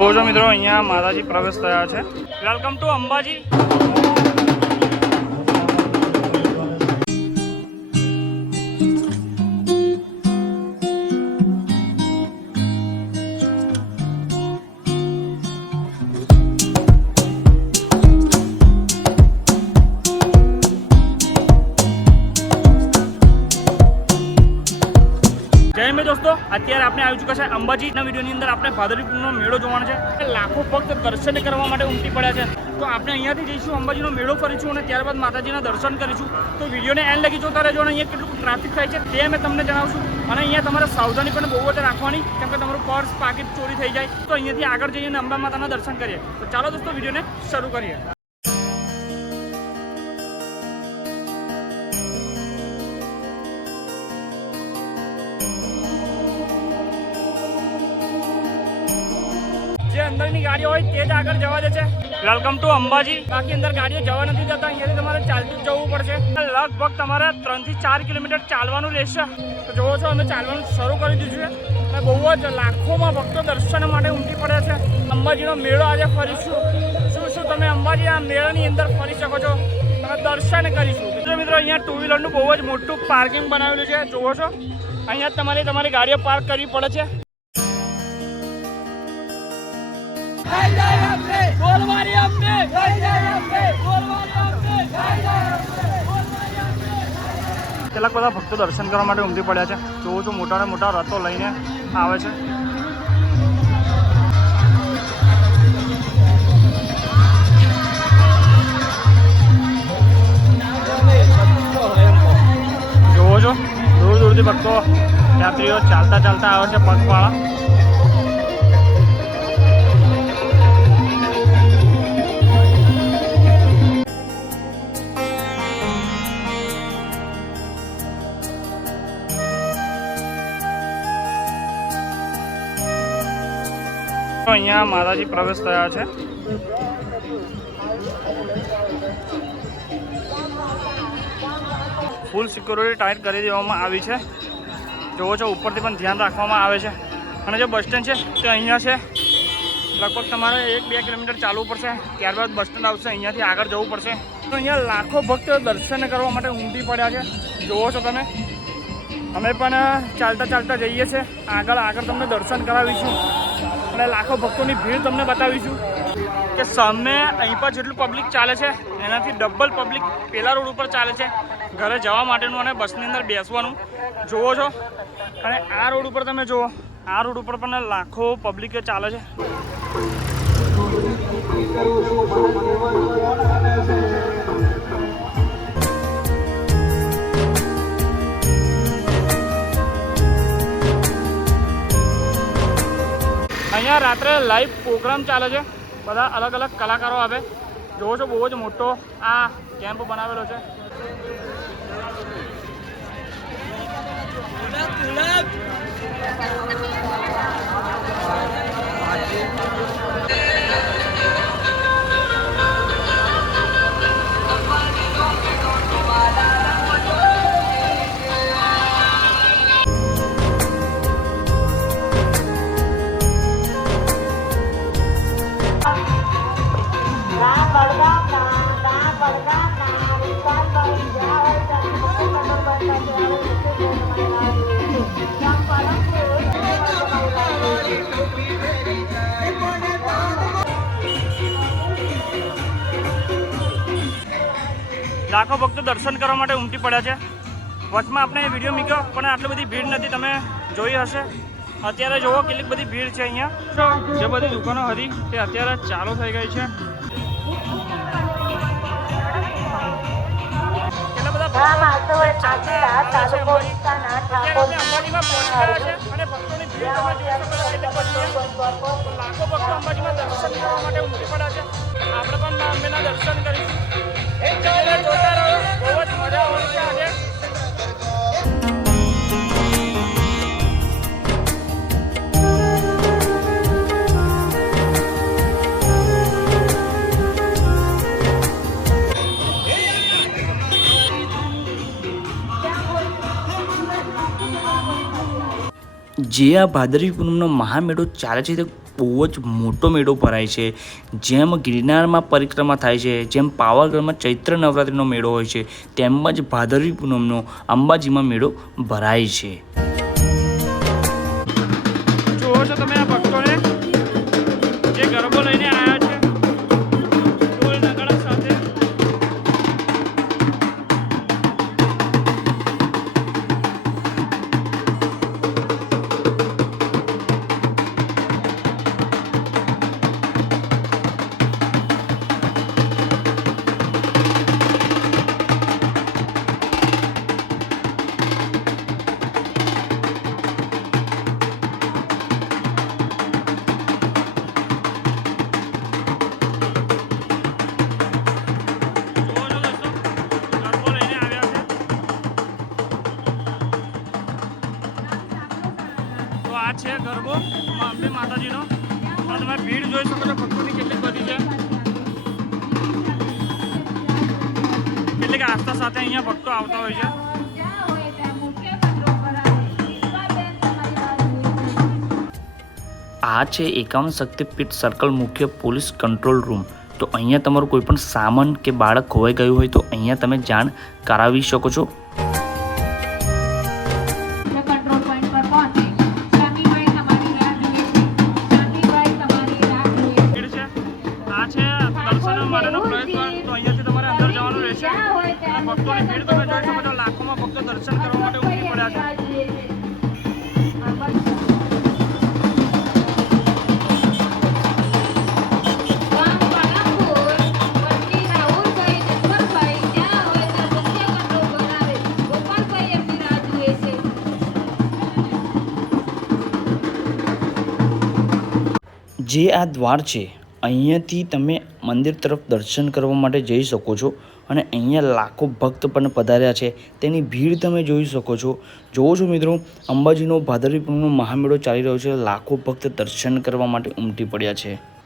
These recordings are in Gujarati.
જો મિત્રો અહીંયા માતાજી પ્રવેશ થયા છે. Welcome to Ambaji. અત્યારે આપણે આવી ચૂક્યા છે અંબાજીના વિડીયોની અંદર. આપણે ભાદરવીપુરનો મેળો જોવાનો છે. લાખો ભક્ત દર્શન કરવા માટે ઉમટી પડ્યા છે. તો આપણે અહીંયાથી જઈશું, અંબાજીનો મેળો ફરીશું અને ત્યારબાદ માતાજીના દર્શન કરીશું. તો વિડીયોને એન્ડ લગી જોતા રહેજો અને અહીંયા કેટલું ટ્રાફિક થાય છે તે અમે તમને જણાવશું. અને અહીંયા તમારે સાવધાની પણ બહુ વધારે રાખવાની, કેમ કે તમારું પર્સ પાકીટ ચોરી થઈ જાય. તો અહીંયાથી આગળ જઈને અંબા માતાના દર્શન કરીએ. તો ચાલો દોસ્તો, વિડીયોને શરૂ કરીએ. જે અંદરની ગાડીઓ હોય તે જ આગળ જવા દે છે. Welcome to Ambaji. બાકી અંદર ગાડીઓ જવા નથી જતા અહીંયાથી તમારે ચાલતું જવું પડશે. લગભગ તમારે ત્રણથી ચાર કિલોમીટર ચાલવાનું રહેશે. તો જોવો છો, અમે ચાલવાનું શરૂ કરી દીધું છે. અને બહુ જ લાખોમાં ભક્તો દર્શન માટે ઉમટી પડે છે. અંબાજીનો મેળો આજે ફરીશું. શું શું તમે અંબાજી આ મેળાની અંદર ફરી શકો છો? તમે દર્શન કરીશું. મિત્રો મિત્રો, અહીંયા ટુ વ્હીલરનું બહુ જ મોટું પાર્કિંગ બનાવેલું છે. જોવો છો, અહીંયા તમારે તમારી ગાડીઓ પાર્ક કરવી પડે છે. કેટલાક બધા ભક્તો દર્શન કરવા માટે ઉમટી પડ્યા છે. જોવું તો મોટા ને મોટા રથો લઈને આવે છે. જોવો છો? દૂર દૂરથી ભક્તો યાત્રીઓ ચાલતા ચાલતા આવે છે પગપાળા. અહીંયા માતાજી પ્રવેશ થયા છે. ફૂલ સિક્યોરિટી ટાઈટ કરી દેવામાં આવી છે. જોવો છો, ઉપરથી પણ ધ્યાન રાખવામાં આવે છે. અને જે બસ સ્ટેન્ડ છે, તે અહીંયા છે. લગભગ તમારે એક બે કિલોમીટર ચાલવું પડશે. ત્યારબાદ બસ સ્ટેન્ડ આવશે, અહીંયાથી આગળ જવું પડશે. તો અહીંયા લાખો ભક્તો દર્શન કરવા માટે ઉમટી પડ્યા છે. જોવો છો તમે. અમે પણ ચાલતા ચાલતા જઈએ છીએ. આગળ આગળ તમને દર્શન કરાવીશું. અને લાખો ભક્તોની ભીડ તમને બતાવીશું કે સામે અહીં પર જેટલું પબ્લિક ચાલે છે, એનાથી ડબલ પબ્લિક પેલા રોડ ઉપર ચાલે છે. ઘરે જવા માટેનું અને બસની અંદર બેસવાનું. જુઓ છો. અને આ રોડ ઉપર તમે જુઓ. આ રોડ ઉપર પણ લાખો પબ્લિક ચાલે છે. અહીંયા રાત્રે લાઈવ પ્રોગ્રામ ચાલે છે. બધા અલગ અલગ કલાકારો આવે. જોવો છો, બહુ જ મોટો આ કેમ્પ બનાવેલો છે. લાખો ભક્તો દર્શન કરવા માટે ઉમટી પડ્યા છે. વચમાં આપણે વીડિયો મૂક્યો પણ આટલી બધી ભીડ નથી તમે જોઈ હશે. અત્યારે જુઓ કેટલી બધી ભીડ છે અહીંયા. જે બધી દુકાનો હતી તે અત્યારે ચાલુ થઈ ગઈ છે. લાખો ભક્તો અંબાજીમાં દર્શન કરવા માટે ઉમટી પડ્યા છે. આપણે પણ અંબેના દર્શન કરીશું. વિડીયોને જોતા રહો. બહુ જ મજા આવવાની છે આજે. જે આ ભાદરવી પૂનમનો મહામેળો ચાલે છે તે બહુ જ મોટો મેળો ભરાય છે. જેમ ગિરનારમાં પરિક્રમા થાય છે, જેમ પાવાગઢમાં ચૈત્ર નવરાત્રિનો મેળો હોય છે, તેમ જ ભાદરવી પૂનમનો અંબાજીમાં મેળો ભરાય છે. છે ગરબો અંબે માતાજીનો. તમે ભીડ જોઈ શકો છો, ભક્તોની કેટલી બધી છે. કેટલીક આસ્થા સાથે અહીંયા ભક્તો આવતા હોય છે. આ છે એકાવન શક્તિપીઠ સર્કલ મુખ્ય પોલીસ કંટ્રોલ રૂમ. તો અહીંયા તમારું કોઈ પણ સામાન કે બાળક ખોવાઈ ગયું હોય તો અહીંયા તમે જાણ કરાવી શકો છો. જે આ દ્વાર છે, અહીંયાથી તમે મંદિર તરફ દર્શન કરવા માટે જઈ શકો છો અને અહીંયા લાખો ભક્ત પણ પધાર્યા છે. તેની ભીડ તમે જોઈ શકો છો. જોવો છો મિત્રો, અંબાજીનો ભાદરવી પૂનમનો મહામેળો ચાલી રહ્યો છે. લાખો ભક્ત દર્શન કરવા માટે ઉમટી પડ્યા છે.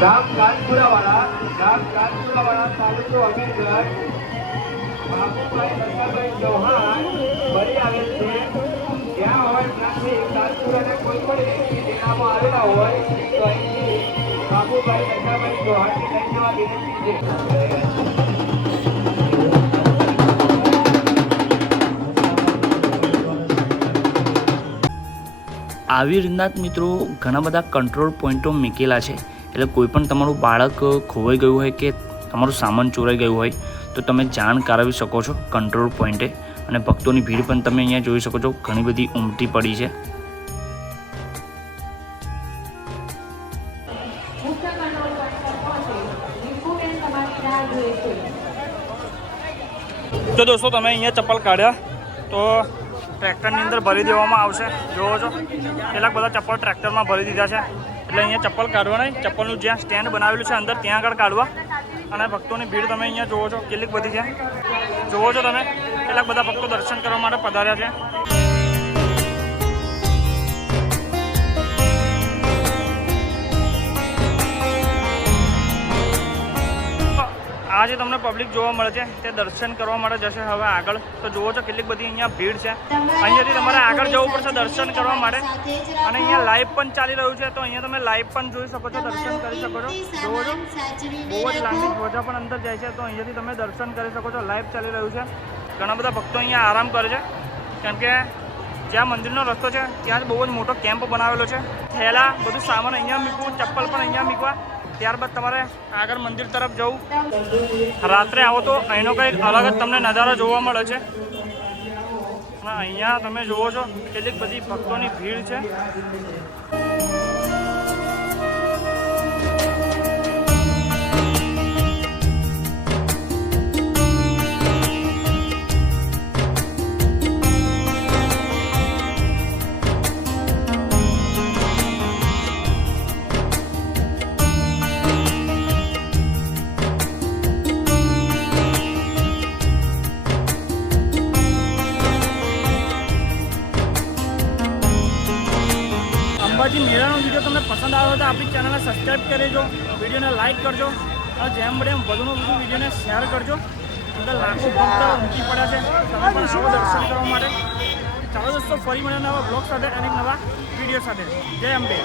ગામ કાનપુરાવાળા ગામ કાનપુરાવાળા તાલુકો અમીરગઢ, બાપુભાઈ બસાભાઈ ચૌહાણ ફરી આવેલ છે. જ્યાં હોય ત્યાંથી કાનપુરાના કોઈ પણ વ્યક્તિ જિલ્લામાં આવેલા હોય, તો અહીંથી બાપુભાઈ બસાભાઈ ચૌહાણની લઈ વિનંતી છે. આવી રીતના મિત્રો ઘણા બધા કંટ્રોલ પોઈન્ટો મૂકેલા છે. એટલે કોઈ પણ તમારું બાળક ખોવાઈ ગયું હોય કે તમારું સામાન ચોરાઈ ગયું હોય, તો તમે જાણ કરાવી શકો છો કંટ્રોલ પોઈન્ટે અને ભક્તોની ભીડ પણ તમે અહીંયા જોઈ શકો છો, ઘણી બધી ઉમટી પડી છે. તો દોસ્તો, તમે અહીંયા ચપ્પલ કાઢ્યા, તો ટ્રેક્ટરની અંદર ભરી દેવામાં આવશે. જોવો છો. કેટલાક બધા ચપ્પલ ટ્રેક્ટરમાં ભરી દીધા છે. એટલે અહીંયા ચપ્પલ કાઢવા નહીં. ચપ્પલનું જ્યાં સ્ટેન્ડ બનાવેલું છે અંદર, ત્યાં આગળ કાઢવા. અને ભક્તોની ભીડ તમે અહીંયા જોવો છો, કેટલીક બધી છે. જોવો છો તમે, કેટલાક બધા ભક્તો દર્શન કરવા માટે પધાર્યા છે. આ જે તમને પબ્લિક જોવા મળે છે, તે દર્શન કરવા માટે જશે. હવે આગળ તો જુઓ છો કેટલીક બધી અહીંયા ભીડ છે. અહીંયાથી તમારે આગળ જવું પડશે દર્શન કરવા માટે. અને અહીંયા લાઈવ પણ ચાલી રહ્યું છે, તો અહીંયા તમે લાઈવ પણ જોઈ શકો છો, દર્શન કરી શકો છો. જુઓ છો. બહુ જ લાંબી ધ્વજા પણ અંદર જાય છે, તો અહીંયાથી તમે દર્શન કરી શકો છો. લાઈવ ચાલી રહ્યું છે. ઘણા બધા ભક્તો અહીંયા આરામ કરે છે. કેમ કે જ્યાં મંદિરનો રસ્તો છે, ત્યાં જ બહુ જ મોટો કેમ્પ બનાવેલો છે. થેલા, બધું સામાન અહીંયા મૂકવું, ચપ્પલ પણ અહીંયા મૂકવા. ત્યારબાદ તમારે આગળ મંદિર તરફ જવું. રાત્રે આવો તો અહીંનો કંઈક અલગ જ તમને નજારો જોવા મળે છે. અહીંયા તમે જુઓ છો કેટલીક બધી ભક્તોની ભીડ છે. પ્રકારનો વીડિયો તમને પસંદ આવ્યો તો આપણી ચેનલને સબસ્ક્રાઈબ કરીજો વિડીયોને લાઇક કરજો. અને જેમ બને એમ વધુને વધુ વિડીયોને શેર કરજો. અંદર લાખો ભક્તો ઉમટી પડ્યા છે. તમે પણ આવો દર્શન કરવા માટે. ચાલો દોસ્તો, ફરી મળે નવા બ્લોગ સાથે અને નવા વીડિયો સાથે. જય અંબે.